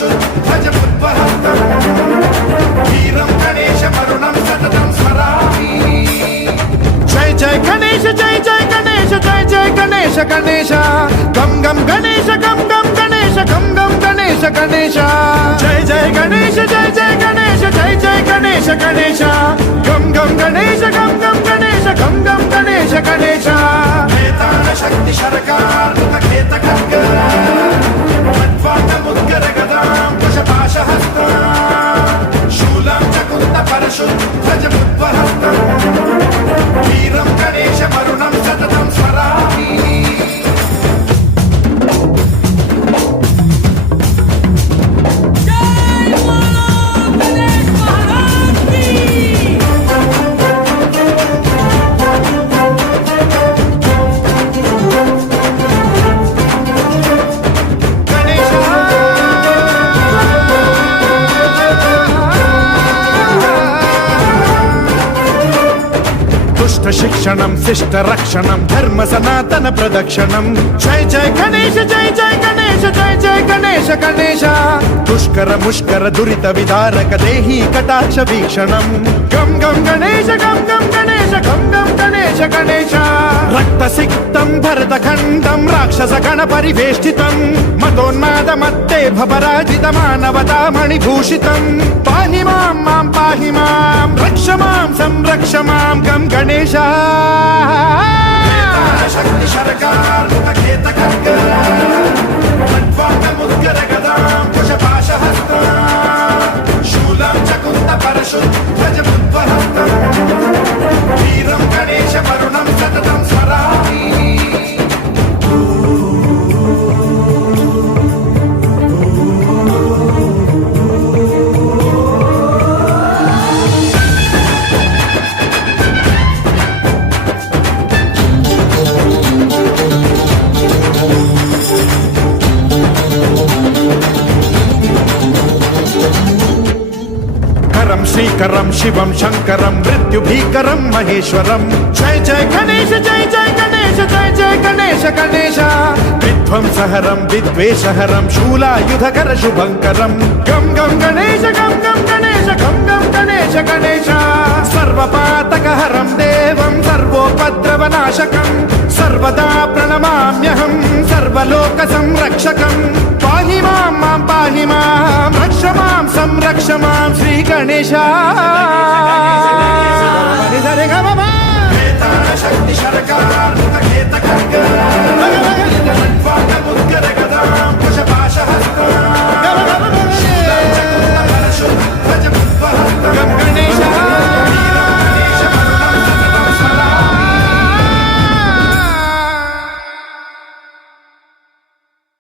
परशुध्वजमुद्वहन्तम् वीरं गणेशमरुणं सततं स्मरामि। जय जय गणेश जय जय गणेश जय जय गणेश गणेश गम गम गणेश गम गम गणेश गम गम गणेश गणेश जय जय गणेश जय जय गणेश जय जय गणेश गणेश गम गम गणेश गम गम गणेश गम गम गणेश गणेश वेदान शक्ति शरकार खेत खड्ग मुद्गर गदां कुशपाशहस्तां शूलं च कुन्द परशुध्वजमुद्वहन्तम् वीरं गणेशमरुणं सततं स्मरामि। शिक्षणं शिष्ट रक्षणं धर्म सनातन प्रदक्षिणं जय जय गणेश जय जय गणेश जय जय गणेश गणेश दुष्कर मुष्कर दुरित विदारक देहि कटाक्ष वीक्षणं गम गम गणेश गम गम गणेश गम गम गणेश गणेश रक्त सिक्तं भरत खण्डं राक्षस गण परिवेष्टितं मदोन्माद मत्ते भपराजित मानवता मणिभूषितं पाहि मां मां पाहि मां रक्ष मां संरक्ष मां गम गणेश शक्ति शरकार खेत खड्ग मुद्गर गदां कुशपाशहस्तां शूलं च कुन्द परशुध्वजमुद्वहन्तम् वीरं गणेशमरुणं सततं स्मरामि। श्रीकरं शिवं शंकरं मृत्युभीकरं महेश्वरं जय जय गणेश जय जय गणेश जय जय गणेश गणेश विध्वंसहरं विद्वेषहरं शूलायुधकर शुभंकरं गम गम गणेश गम गम गणेश गम गम गणेश गणेश सर्वपातकहरं देवं सर्वोपद्रवनाशकं सर्वदा प्रणमाम्यहं सर्वलोकसंरक्षकं पाहि मां मां पाहि मां रक्ष मां संरक्ष मां श्री गणेश।